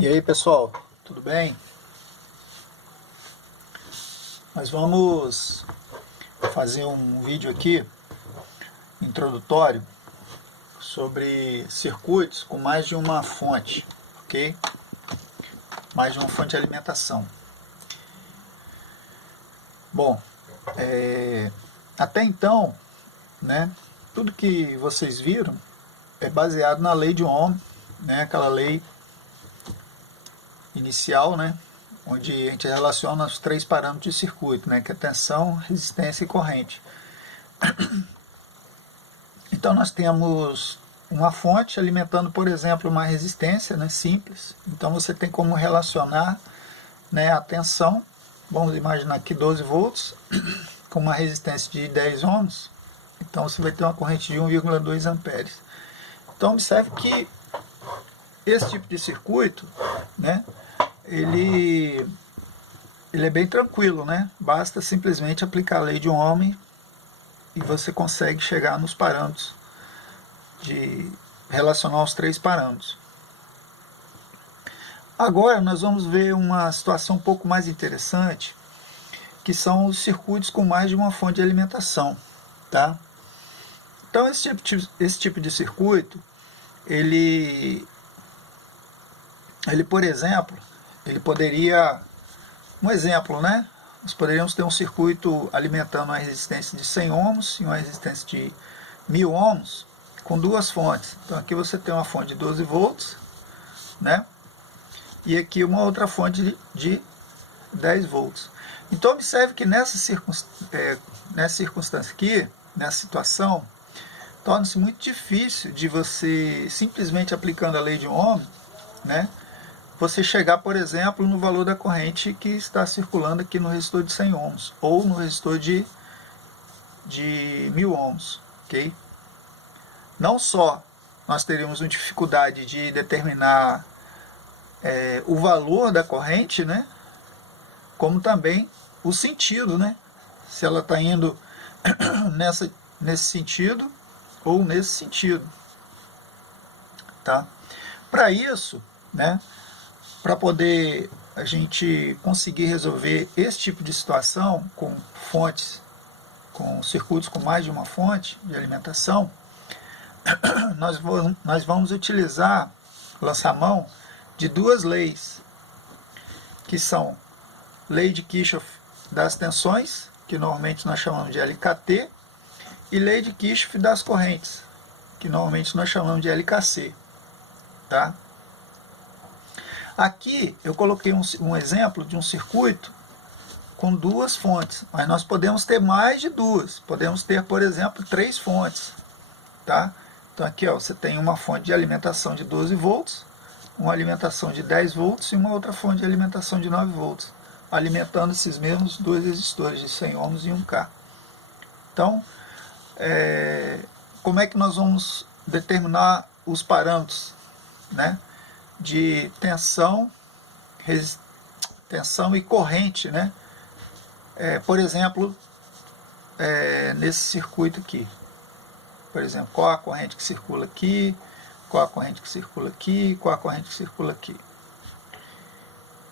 E aí pessoal, tudo bem? Nós vamos fazer um vídeo aqui introdutório sobre circuitos com mais de uma fonte, ok? Mais de uma fonte de alimentação. Bom, até então, né, tudo que vocês viram é baseado na lei de Ohm, né, aquela lei inicial, né, onde a gente relaciona os três parâmetros de circuito, né, que é tensão, resistência e corrente. Então nós temos uma fonte alimentando, por exemplo, uma resistência, né, simples. Então você tem como relacionar, né, a tensão, vamos imaginar aqui 12 volts, com uma resistência de 10 ohms. Então você vai ter uma corrente de 1,2 amperes. Então observe que esse tipo de circuito, né, ele é bem tranquilo, né? Basta simplesmente aplicar a lei de Ohm e você consegue chegar nos parâmetros, de relacionar os três parâmetros. Agora nós vamos ver uma situação um pouco mais interessante, que são os circuitos com mais de uma fonte de alimentação, tá? Então esse tipo de circuito, ele por exemplo, ele poderia, um exemplo, né? Nós poderíamos ter um circuito alimentando uma resistência de 100 ohms e uma resistência de 1000 ohms com duas fontes. Então aqui você tem uma fonte de 12 volts, né? E aqui uma outra fonte de 10 volts. Então observe que nessa circunstância aqui, nessa situação, torna-se muito difícil de você, simplesmente aplicando a lei de Ohm, né, você chegar, por exemplo, no valor da corrente que está circulando aqui no resistor de 100 ohms, ou no resistor de 1000 ohms, ok? Não só nós teríamos uma dificuldade de determinar o valor da corrente, né, como também o sentido, né, se ela está indo nesse sentido ou nesse sentido, tá? Para isso, né, para poder a gente conseguir resolver esse tipo de situação com fontes, com circuitos com mais de uma fonte de alimentação, nós vamos utilizar, lançar mão de duas leis, que são lei de Kirchhoff das tensões, que normalmente nós chamamos de LKT, e lei de Kirchhoff das correntes, que normalmente nós chamamos de LKC, tá? Aqui eu coloquei um exemplo de um circuito com duas fontes, mas nós podemos ter mais de duas. Podemos ter, por exemplo, 3 fontes, tá? Então aqui, ó, você tem uma fonte de alimentação de 12 volts, uma alimentação de 10 volts e uma outra fonte de alimentação de 9 volts, alimentando esses mesmos dois resistores de 100 ohms e 1K. Então, como é que nós vamos determinar os parâmetros, né, de tensão e corrente, né? Por exemplo, nesse circuito aqui, por exemplo, qual a corrente que circula aqui, qual a corrente que circula aqui, qual a corrente que circula aqui,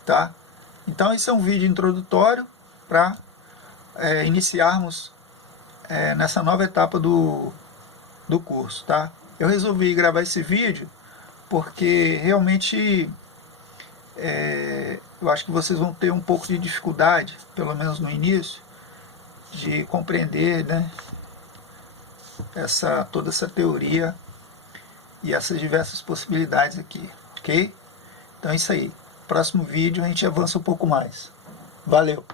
tá? Então esse é um vídeo introdutório para iniciarmos nessa nova etapa do curso, tá? Eu resolvi gravar esse vídeo porque realmente eu acho que vocês vão ter um pouco de dificuldade, pelo menos no início, de compreender, né, toda essa teoria e essas diversas possibilidades aqui, ok? Então é isso aí. Próximo vídeo a gente avança um pouco mais. Valeu!